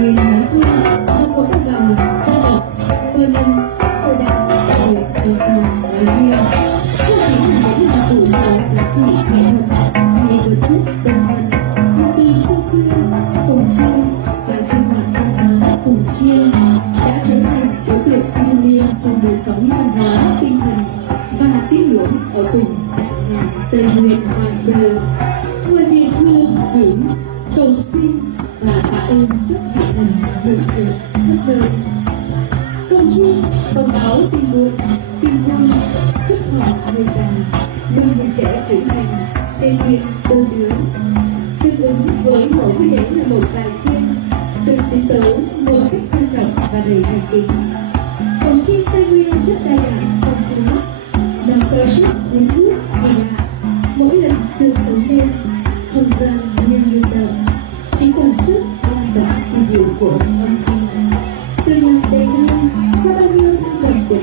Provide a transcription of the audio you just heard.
miền nói chung không có đồng bào dân tộc cơ nông sơ đạo người đồng bào nói riêng không chỉ là những đặc thù và giá trị nghệ thuật hay vật chất tinh thần mà từ xưa xưa cổng chiêng và sinh hoạt văn hóa cổng chiêng đã trở thành đối tượng thiêng liêng trong đời sống văn hóa tinh thần và tín ngưỡng ở vùng Tây Nguyên Hoa Sơ. Ngoài việc thương tưởng cầu xin và tạ ơn tất cả thần hưởng trợ khắp nơi, cầu chiêng thông báo tin buồn tin vui chúc họ người già luôn người trẻ trưởng thành tề nguyện đôi đứa tương ứng với mỗi quy lễ là một bài chiêng được diễn tấu một cách trang trọng và đầy thành kính. Cổng chiêng Tây Nguyên rất đa dạng phong phú, nó có sức cuốn hút kỳ lạ. Mỗi lần được tấu lên không gian như rung động, chỉ còn sức lan tỏa kỳ diệu của âm thanh từ nhạc